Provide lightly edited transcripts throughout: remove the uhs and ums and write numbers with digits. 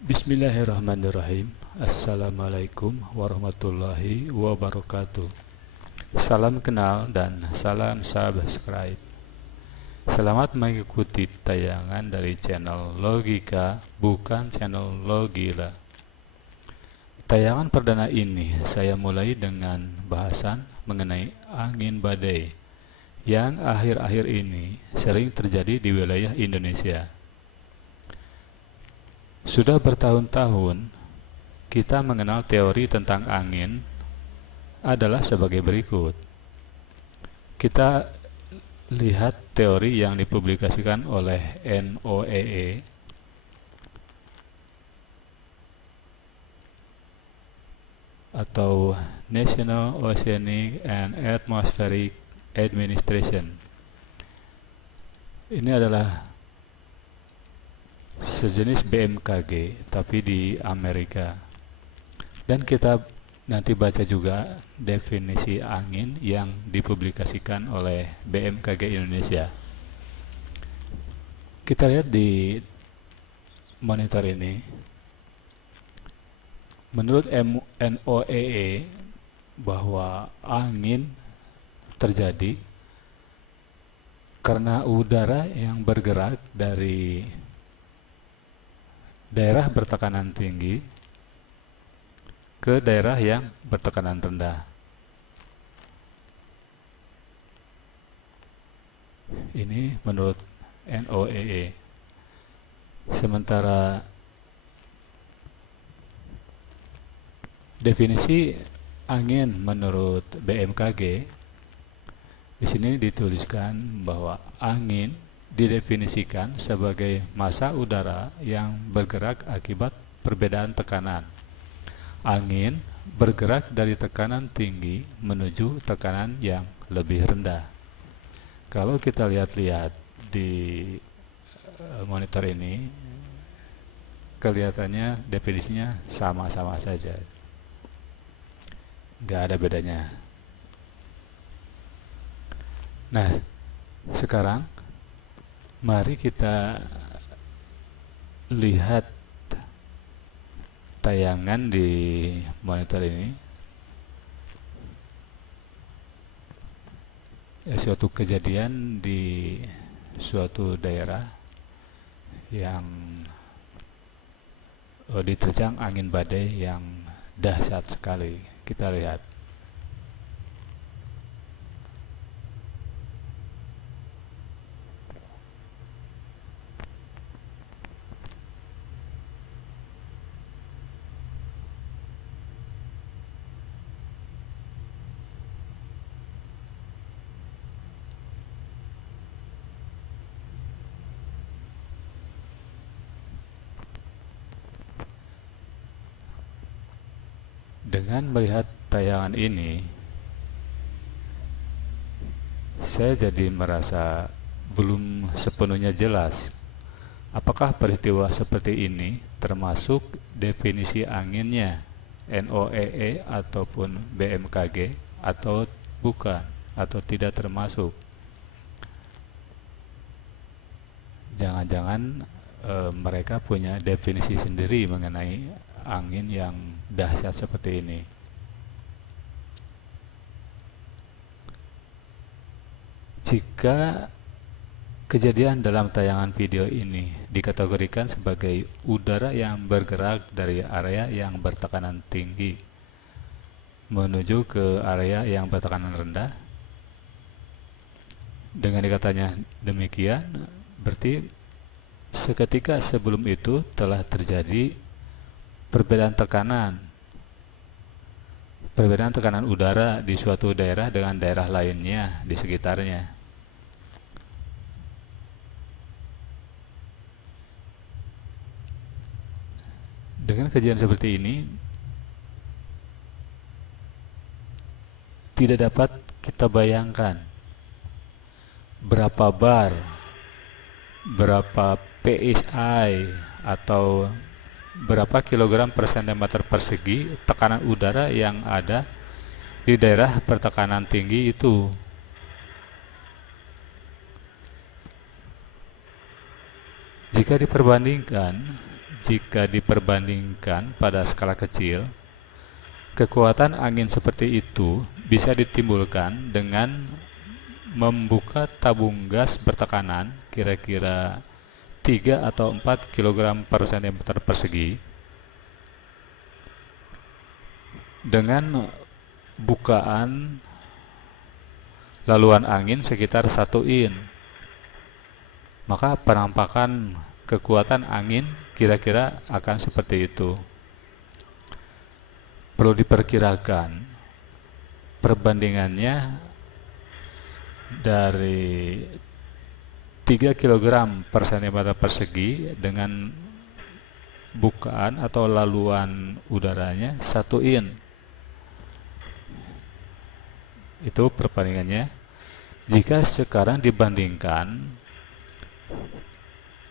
Bismillahirrahmanirrahim. Assalamualaikum warahmatullahi wabarakatuh. Salam kenal dan salam subscribe. Selamat mengikuti tayangan dari channel Logika, bukan channel Logila. Tayangan perdana ini saya mulai dengan bahasan mengenai angin badai yang akhir-akhir ini sering terjadi di wilayah Indonesia. Sudah bertahun-tahun kita mengenal teori tentang angin adalah sebagai berikut. Kita lihat teori yang dipublikasikan oleh NOAA atau National Oceanic and Atmospheric Administration. Ini adalah sejenis BMKG tapi di Amerika. Dan kita nanti baca juga definisi angin yang dipublikasikan oleh BMKG Indonesia. Kita lihat di monitor ini. Menurut NOAA bahwa angin terjadi karena udara yang bergerak dari daerah bertekanan tinggi ke daerah yang bertekanan rendah. Ini menurut NOAA. Sementara definisi angin menurut BMKG di sini dituliskan bahwa angin didefinisikan sebagai massa udara yang bergerak akibat perbedaan tekanan. Angin bergerak dari tekanan tinggi menuju tekanan yang lebih rendah. Kalau kita lihat-lihat di monitor ini, kelihatannya definisinya sama-sama saja. Nggak ada bedanya. Nah, sekarang mari kita lihat tayangan di monitor ini. Suatu kejadian di suatu daerah yang diterjang angin badai yang dahsyat sekali. Kita lihat. Dengan melihat tayangan ini, saya jadi merasa belum sepenuhnya jelas apakah peristiwa seperti ini termasuk definisi anginnya NOAA ataupun BMKG atau bukan, atau tidak termasuk. Jangan-jangan mereka punya definisi sendiri mengenai angin yang dahsyat seperti ini. Jika kejadian dalam tayangan video ini dikategorikan sebagai udara yang bergerak dari area yang bertekanan tinggi menuju ke area yang bertekanan rendah, dengan dikatanya demikian, berarti seketika sebelum itu telah terjadi perbedaan tekanan udara di suatu daerah dengan daerah lainnya di sekitarnya. Dengan kejadian seperti ini, tidak dapat kita bayangkan berapa bar, berapa PSI atau berapa kilogram per centimeter persegi tekanan udara yang ada di daerah bertekanan tinggi itu. Jika diperbandingkan jika diperbandingkan pada skala kecil, kekuatan angin seperti itu bisa ditimbulkan dengan membuka tabung gas bertekanan kira-kira 3 atau 4 kg per cm persegi dengan bukaan laluan angin sekitar 1 in. Maka penampakan kekuatan angin kira-kira akan seperti itu. Perlu diperkirakan perbandingannya dari 3 kg per cm persegi dengan bukaan atau laluan udaranya 1 in. Itu perbandingannya. Jika sekarang dibandingkan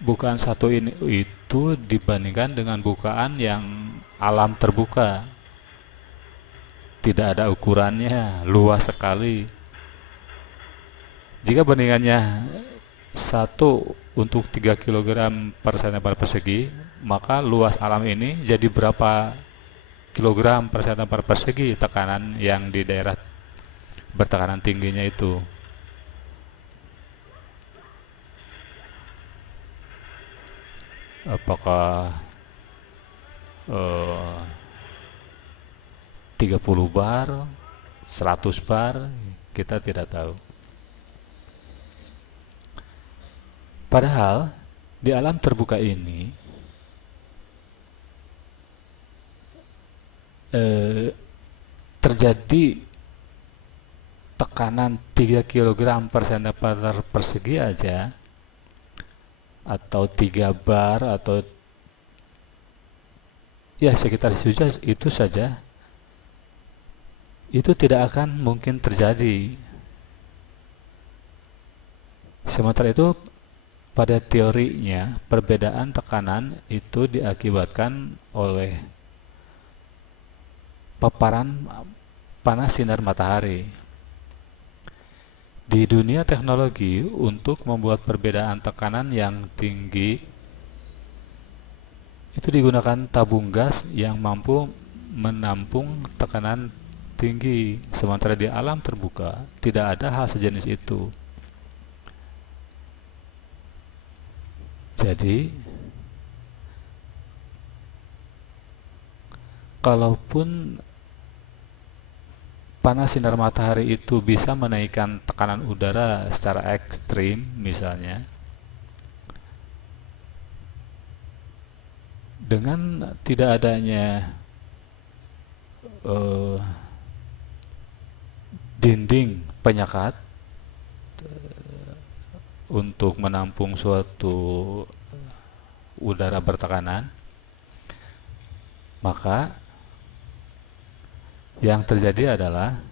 bukaan 1 in itu dibandingkan dengan bukaan yang alam terbuka, tidak ada ukurannya, luas sekali. Jika bandingannya 1 untuk 3 kg per cm persegi, maka luas alam ini jadi berapa kilogram per cm persegi tekanan yang di daerah bertekanan tingginya itu. Apakah 30 bar, 100 bar, kita tidak tahu. Padahal di alam terbuka ini terjadi tekanan 3 kg per cm persegi aja, atau 3 bar, atau ya sekitar itu saja, itu tidak akan mungkin terjadi. Sementara itu pada teorinya perbedaan tekanan itu diakibatkan oleh paparan panas sinar matahari. Di dunia teknologi, untuk membuat perbedaan tekanan yang tinggi itu digunakan tabung gas yang mampu menampung tekanan tinggi, sementara di alam terbuka tidak ada hal sejenis itu. Jadi kalaupun panas sinar matahari itu bisa menaikkan tekanan udara secara ekstrim, misalnya dengan tidak adanya dinding penyekat untuk menampung suatu udara bertekanan, maka yang terjadi adalah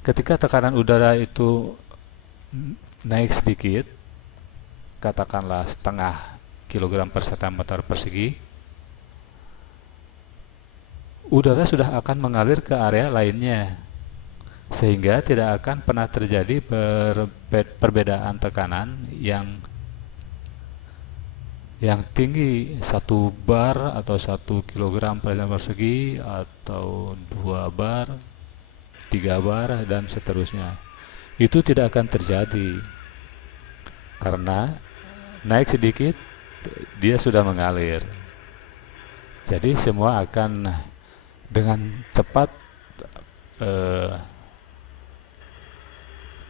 ketika tekanan udara itu naik sedikit, katakanlah setengah kilogram per cm persegi, udara sudah akan mengalir ke area lainnya, sehingga tidak akan pernah terjadi perbedaan tekanan yang tinggi, 1 bar atau 1 kg per cm persegi, atau 2 bar, 3 bar, dan seterusnya. Itu tidak akan terjadi karena naik sedikit dia sudah mengalir. Jadi semua akan dengan cepat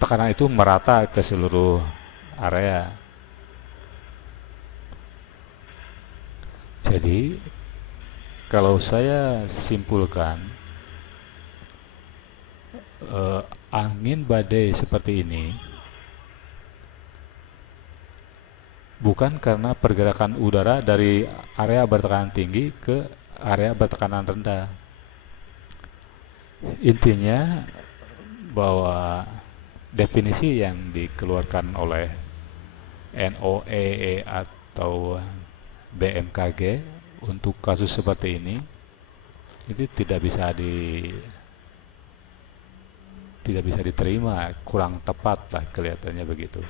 tekanan itu merata ke seluruh area. Jadi kalau saya simpulkan, angin badai seperti ini bukan karena pergerakan udara dari area bertekanan tinggi ke area bertekanan rendah. Intinya bahwa definisi yang dikeluarkan oleh NOAA atau BMKG untuk kasus seperti ini itu tidak bisa diterima, kurang tepat lah kelihatannya begitu.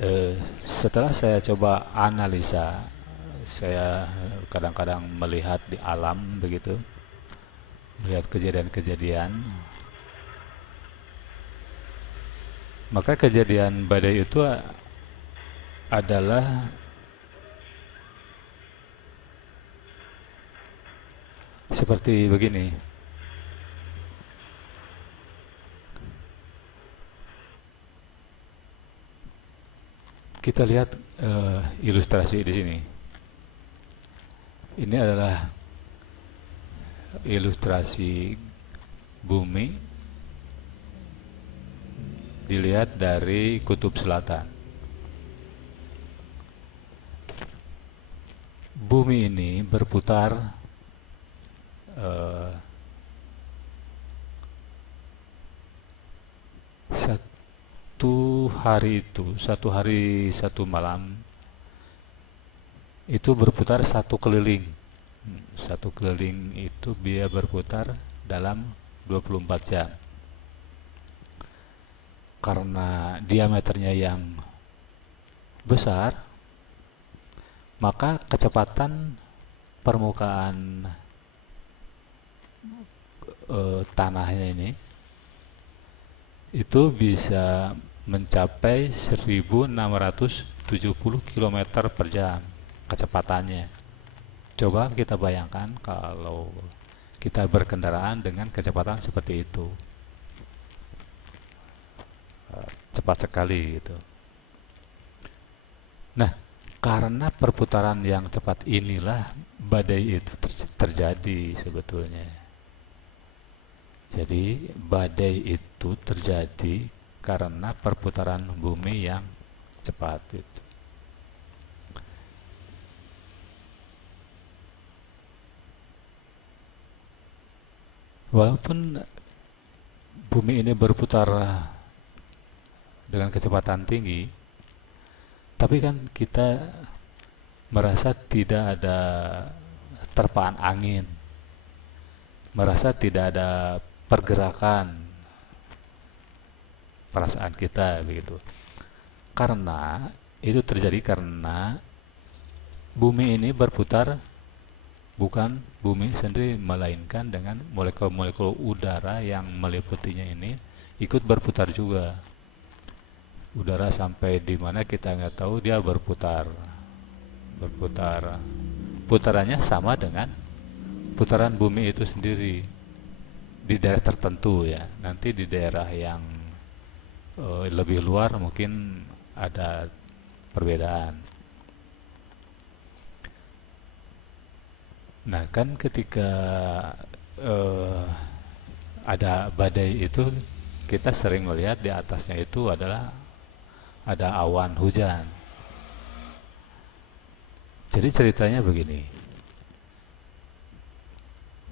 eh, setelah saya coba analisa, saya kadang-kadang melihat di alam begitu, melihat kejadian-kejadian, maka kejadian badai itu adalah seperti begini. Kita lihat ilustrasi di sini. Ini adalah ilustrasi bumi dilihat dari kutub selatan. Bumi ini berputar satu hari satu malam itu berputar satu keliling. Satu keliling itu dia berputar dalam 24 jam. Karena diameternya yang besar, maka kecepatan permukaan tanahnya ini itu bisa mencapai 1670 km per jam kecepatannya. Coba kita bayangkan kalau kita berkendaraan dengan kecepatan seperti itu. Cepat sekali gitu. Nah, karena perputaran yang cepat inilah badai itu terjadi sebetulnya. Jadi badai itu terjadi karena perputaran bumi yang cepat itu. Walaupun bumi ini berputar dengan kecepatan tinggi, tapi kan kita merasa tidak ada terpaan angin, merasa tidak ada pergerakan perasaan kita begitu. Karena itu terjadi karena bumi ini berputar, bukan bumi sendiri, melainkan dengan molekul-molekul udara yang meliputinya ini ikut berputar juga. Udara sampai di mana kita nggak tahu, dia berputar. Putarannya sama dengan putaran bumi itu sendiri di daerah tertentu ya. Nanti di daerah yang lebih luar mungkin ada perbedaan. Nah, kan ketika ada badai itu, kita sering melihat di atasnya itu adalah ada awan hujan. Jadi ceritanya begini.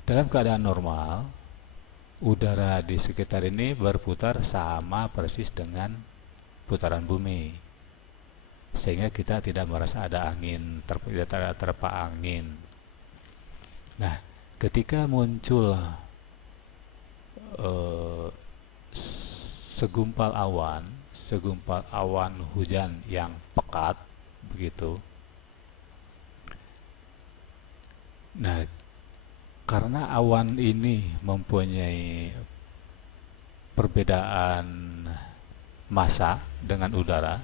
Dalam keadaan normal, udara di sekitar ini berputar sama persis dengan putaran bumi. Sehingga kita tidak merasa ada angin, tidak ada terpa angin. Nah, ketika muncul segumpal awan hujan yang pekat begitu. Nah, karena awan ini mempunyai perbedaan massa dengan udara,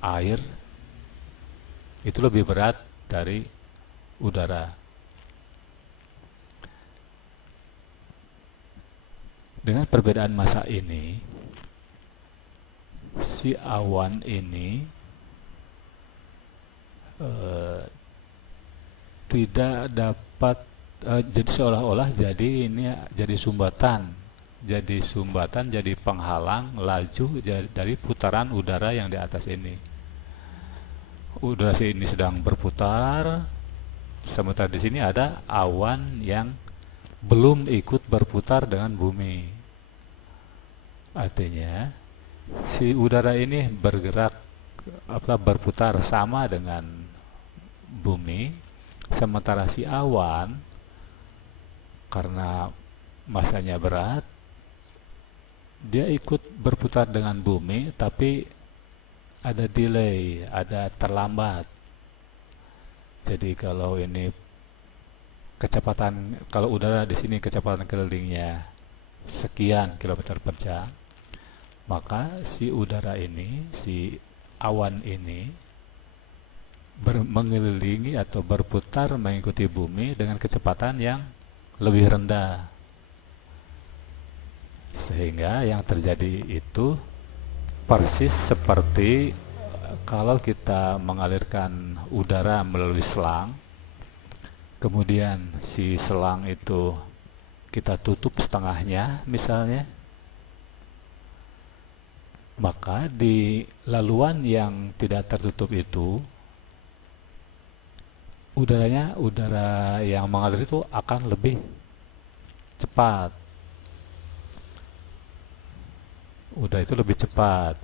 air itu lebih berat dari udara. Dengan perbedaan massa ini, si awan ini tidak dapat jadi seolah-olah jadi sumbatan, jadi penghalang laju dari putaran udara yang di atas ini. Udara ini sedang berputar, sementara di sini ada awan yang belum ikut berputar dengan bumi. Artinya si udara ini berputar sama dengan bumi, sementara si awan karena massanya berat, dia ikut berputar dengan bumi, tapi ada delay, ada terlambat. Jadi kalau ini kecepatan, kalau udara di sini kecepatan kelilingnya sekian kilometer per jam, maka si udara ini, si awan ini mengelilingi atau berputar mengikuti bumi dengan kecepatan yang lebih rendah. Sehingga yang terjadi itu persis seperti kalau kita mengalirkan udara melalui selang, kemudian si selang itu kita tutup setengahnya misalnya, maka di laluan yang tidak tertutup itu udara yang mengalir itu akan lebih cepat. Udara itu lebih cepat.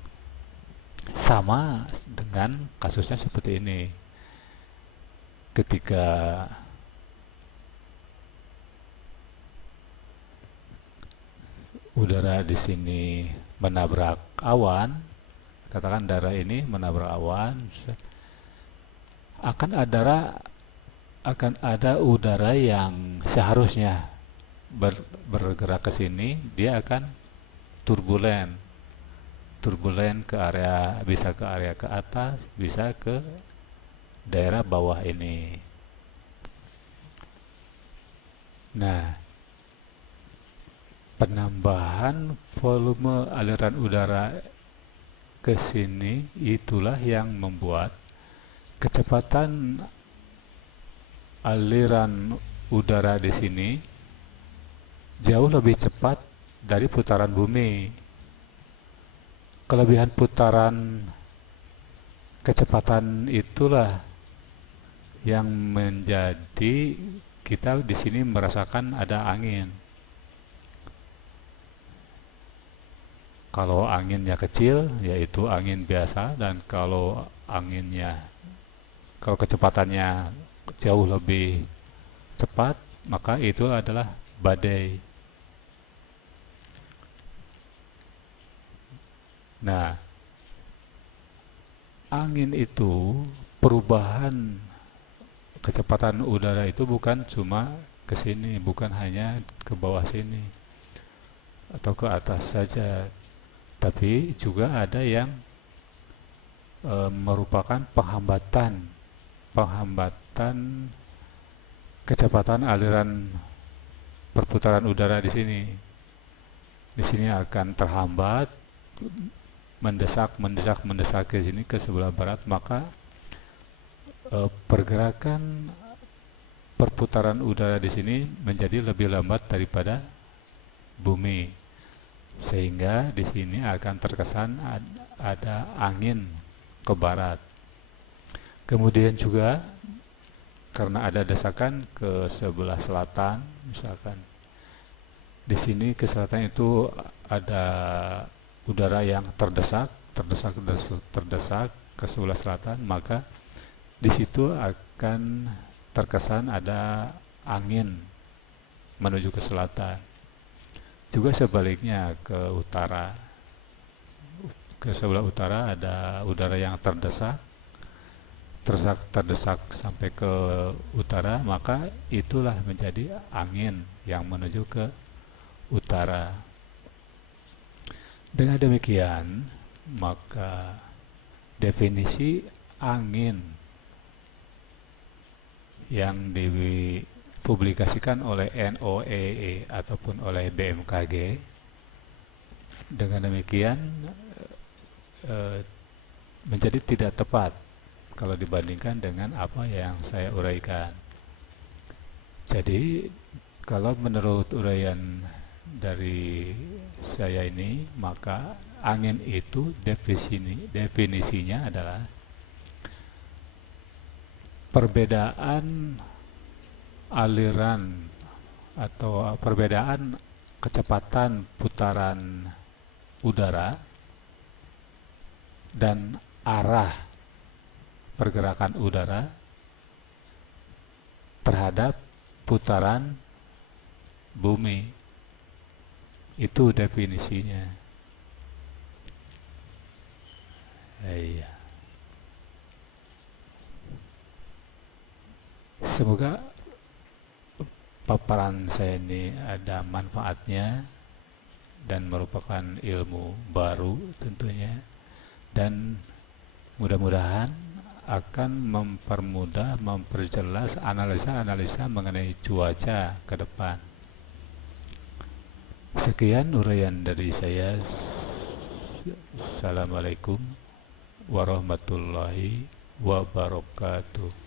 Sama dengan kasusnya seperti ini. Ketika udara di sini menabrak awan, katakan darah ini menabrak awan, akan ada udara yang seharusnya bergerak ke sini, dia akan turbulen ke area, bisa ke area ke atas, bisa ke daerah bawah ini. Nah, penambahan volume aliran udara ke sini itulah yang membuat kecepatan aliran udara di sini jauh lebih cepat dari putaran bumi. Kelebihan putaran kecepatan itulah yang menjadi kita di sini merasakan ada angin. Kalau anginnya kecil, yaitu angin biasa, dan kalau kecepatannya jauh lebih cepat, maka itu adalah badai. Nah, angin itu, perubahan kecepatan udara itu bukan cuma ke sini, bukan hanya ke bawah sini atau ke atas saja, tapi juga ada yang merupakan penghambatan kecepatan aliran perputaran udara di sini. Di sini akan terhambat, mendesak ke sini, ke sebelah barat, maka pergerakan perputaran udara di sini menjadi lebih lambat daripada bumi, sehingga di sini akan terkesan ada angin ke barat. Kemudian juga karena ada desakan ke sebelah selatan, misalkan di sini ke selatan itu ada udara yang terdesak ke sebelah selatan, maka di situ akan terkesan ada angin menuju ke selatan. Juga sebaliknya ke utara, ke sebelah utara ada udara yang terdesak sampai ke utara, maka itulah menjadi angin yang menuju ke utara. Dengan demikian, maka definisi angin yang dipublikasikan oleh NOAA ataupun oleh BMKG, dengan demikian menjadi tidak tepat kalau dibandingkan dengan apa yang saya uraikan. Jadi kalau menurut uraian dari saya ini, maka angin itu definisinya adalah perbedaan aliran atau perbedaan kecepatan putaran udara dan arah pergerakan udara terhadap putaran bumi. Itu definisinya. Iya. Semoga paparan saya ini ada manfaatnya dan merupakan ilmu baru tentunya, dan mudah-mudahan akan mempermudah, memperjelas analisa-analisa mengenai cuaca ke depan. Sekian uraian dari saya. Assalamualaikum warahmatullahi wabarakatuh.